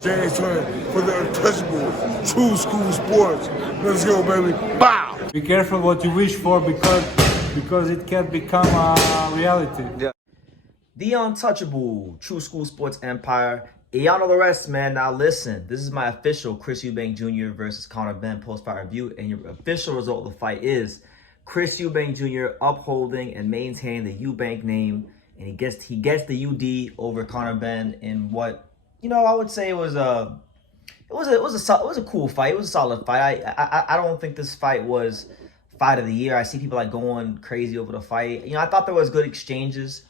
James Turner for the untouchable true school sports. Let's go, baby. Bow! Be careful what you wish for because it can become a reality. Yeah. The untouchable true school sports empire. And y'all know the rest, man. Now listen, this is my official Chris Eubank Jr. versus Conor Benn post-fight review, and your official result of the fight is Chris Eubank Jr. upholding and maintaining the Eubank name, and he gets the UD over Conor Benn in what, I would say it was a cool fight. It was a solid fight. I don't think this fight was fight of the year. I see people like going crazy over the fight. I thought there was good exchanges,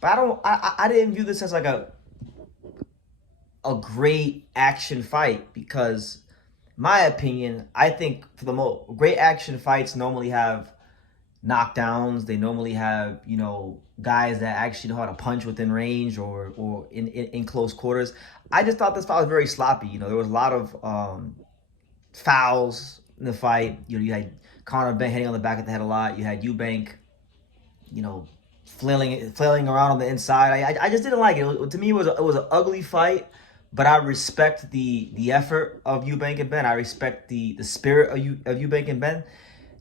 but I didn't view this as like a great action fight, because my opinion, I think for the most great action fights normally have knockdowns. They normally have, guys that actually know how to punch within range or in close quarters. I just thought this fight was very sloppy. There was a lot of fouls in the fight. You had Conor Benn hitting on the back of the head a lot. You had Eubank, flailing around on the inside. I just didn't like it. To me, it was an ugly fight. But I respect the effort of Eubank and Benn. I respect the spirit of Eubank and Benn.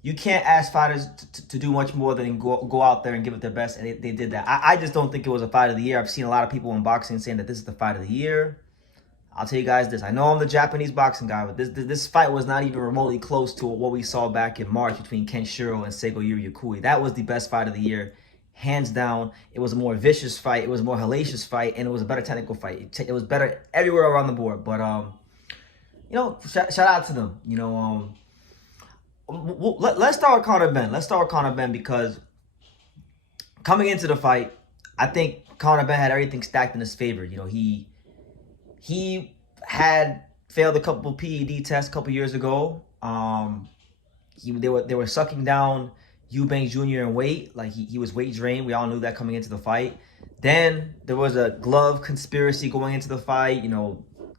You can't ask fighters to do much more than go out there and give it their best, and they did that. I just don't think it was a fight of the year. I've seen a lot of people in boxing saying that this is the fight of the year. I'll tell you guys this. I know I'm the Japanese boxing guy, but this fight was not even remotely close to what we saw back in March between Kenshiro and Seigo Yukui. That was the best fight of the year, hands down. It was a more vicious fight. It was a more hellacious fight, and it was a better technical fight. It was better everywhere around the board. But shout out to them. Let's start with Conor Benn. Let's start with Conor Benn, because coming into the fight, I think Conor Benn had everything stacked in his favor. He had failed a couple PED tests a couple years ago. They were sucking down Eubank Jr. in weight. Like he was weight drained. We all knew that coming into the fight. Then there was a glove conspiracy going into the fight.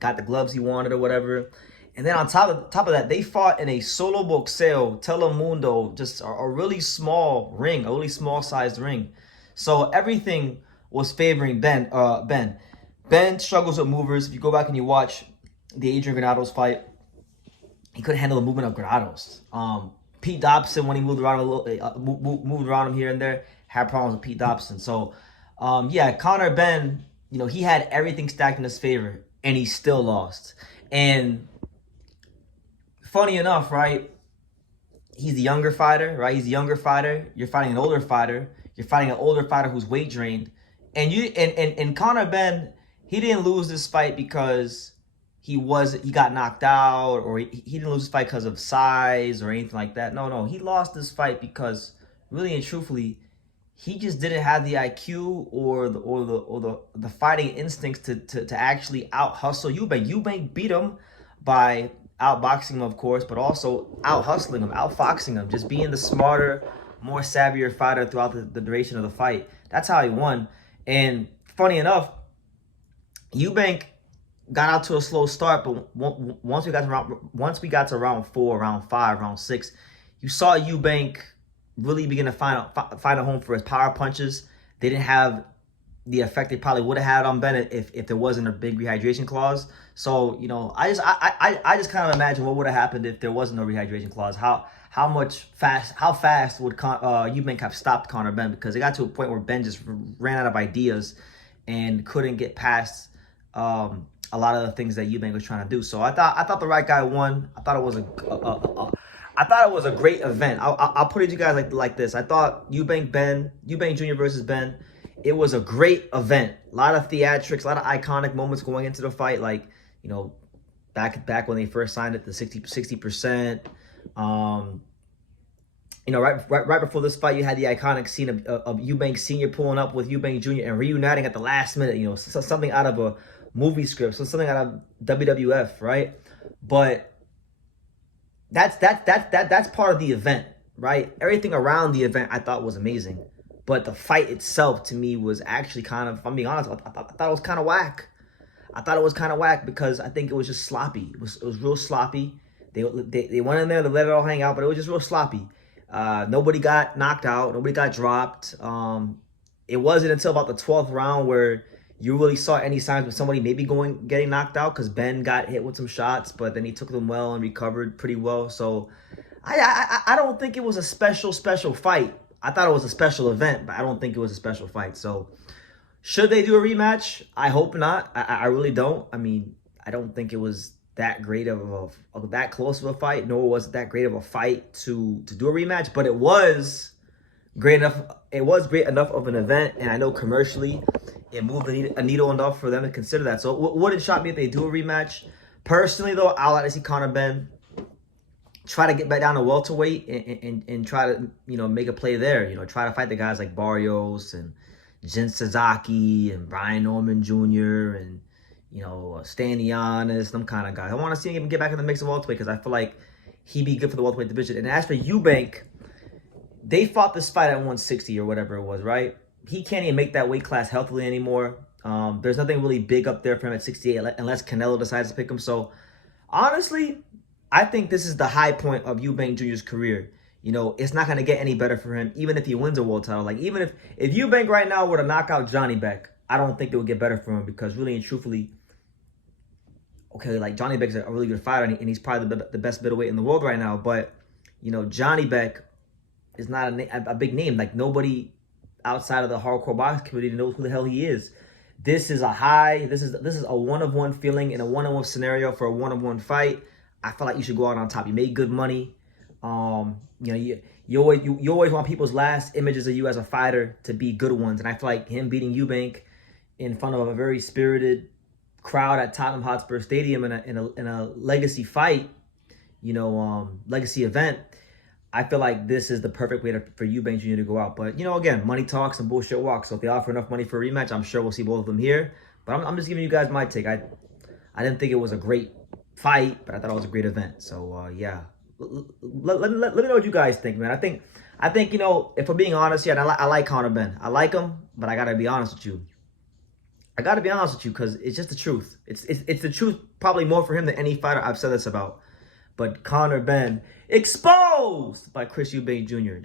Got the gloves he wanted or whatever. And then on top of that, they fought in a solo boxeo, Telemundo, just a really small ring, a really small sized ring. So everything was favoring Ben. Ben struggles with movers. If you go back and you watch the Adrian Granados fight, he couldn't handle the movement of Granados. Pete Dobson, when he moved around moved around him here and there, had problems with Pete Dobson. So, Conor Benn, he had everything stacked in his favor, and he still lost. And funny enough, right? He's the younger fighter, right? He's a younger fighter. You're fighting an older fighter. You're fighting an older fighter who's weight drained. And Conor Benn, he didn't lose this fight because he got knocked out, or he didn't lose this fight because of size or anything like that. No. He lost this fight because, really and truthfully, he just didn't have the IQ or the fighting instincts to actually out hustle Eubank. Eubank beat him by outboxing him, of course, but also out hustling him, outfoxing him, just being the smarter, more savvier fighter throughout the duration of the fight. That's how he won. And funny enough, Eubank got out to a slow start, but once we got to round 4, round 5, round 6, you saw Eubank really begin to find a home for his power punches. They didn't have the effect they probably would have had on Ben if there wasn't a big rehydration clause. So, I just kind of imagine what would have happened if there wasn't no rehydration clause. How fast would Eubank have stopped Conor Benn, because it got to a point where Ben just ran out of ideas and couldn't get past a lot of the things that Eubank was trying to do. So I thought the right guy won. I thought it was a great event. I'll put it to you guys like this. I thought Eubank Jr. versus Benn, it was a great event. A lot of theatrics, a lot of iconic moments going into the fight. Like, back when they first signed it, the 60%. Right before this fight, you had the iconic scene of Eubank Sr. pulling up with Eubank Jr. and reuniting at the last minute. Something out of a movie script, so something out of WWF, right? But that's part of the event, right? Everything around the event I thought was amazing, but the fight itself to me was actually kind of, if I'm being honest, I thought it was kind of whack. I thought it was kind of whack because I think it was just sloppy. It was real sloppy. They went in there, they let it all hang out, but it was just real sloppy. Nobody got knocked out. Nobody got dropped. It wasn't until about the 12th round where you really saw any signs of somebody maybe getting knocked out, because Ben got hit with some shots, but then he took them well and recovered pretty well. So I don't think it was a special fight. I thought it was a special event, but I don't think it was a special fight. So should they do a rematch? I hope not. I really don't. I mean, I don't think it was that great of that close of a fight, nor was it that great of a fight to do a rematch, but it was great enough. It was great enough of an event, and I know commercially it moved a needle enough for them to consider that. So it wouldn't shock me if they do a rematch. Personally, though, I like to see Conor Benn try to get back down to welterweight and try to, make a play there. Try to fight the guys like Barrios and Jin Sasaki and Brian Norman Jr. and, Stanley, them kind of guys. I want to see him get back in the mix of welterweight, because I feel like he'd be good for the welterweight division. And as for Eubank, they fought this fight at 160 or whatever it was, right? He can't even make that weight class healthily anymore. There's nothing really big up there for him at 68 unless Canelo decides to pick him. So, honestly, I think this is the high point of Eubank Jr.'s career. It's not going to get any better for him, even if he wins a world title. Like, even if Eubank right now were to knock out Johnny Beck, I don't think it would get better for him, because really and truthfully, okay, like, Johnny Beck's a really good fighter, and he's probably the best middleweight in the world right now. But, Johnny Beck is not a big name. Like, nobody outside of the hardcore boxing community knows who the hell he is. This is a one-of-one feeling in a one-on-one scenario for a one-on-one fight. I feel like you should go out on top. You made good money. You always want people's last images of you as a fighter to be good ones, and I feel like him beating Eubank in front of a very spirited crowd at Tottenham Hotspur Stadium in a legacy fight, legacy event, I feel like this is the perfect way for Eubank Jr. to go out. But, again, money talks and bullshit walks. So if they offer enough money for a rematch, I'm sure we'll see both of them here. But I'm just giving you guys my take. I didn't think it was a great fight, but I thought it was a great event. So, yeah. Let me know what you guys think, man. I think if we're being honest here, and I like Conor Benn. I like him, but I got to be honest with you. Because it's just the truth. It's the truth probably more for him than any fighter I've said this about. But Conor Benn, exposed by Chris Eubank Jr.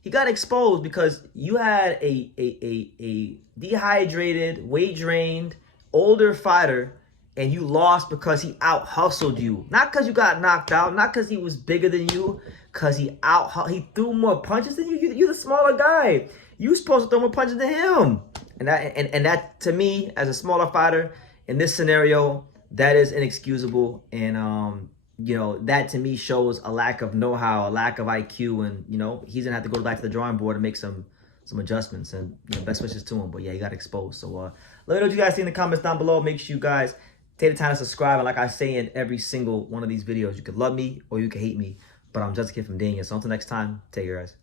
He got exposed because you had a dehydrated, weight-drained, older fighter, and you lost because he out-hustled you. Not because you got knocked out, not because he was bigger than you, because he threw more punches than you. You're the smaller guy. You're supposed to throw more punches than him. And that to me, as a smaller fighter, in this scenario, that is inexcusable. And that to me shows a lack of know-how, a lack of IQ, and he's gonna have to go back to the drawing board and make some adjustments. And best wishes to him. But yeah, he got exposed. So let me know what you guys see in the comments down below. Make sure you guys take the time to subscribe. And like I say in every single one of these videos, you could love me or you could hate me, but I'm just a kid from Dania. So until next time, take care, guys.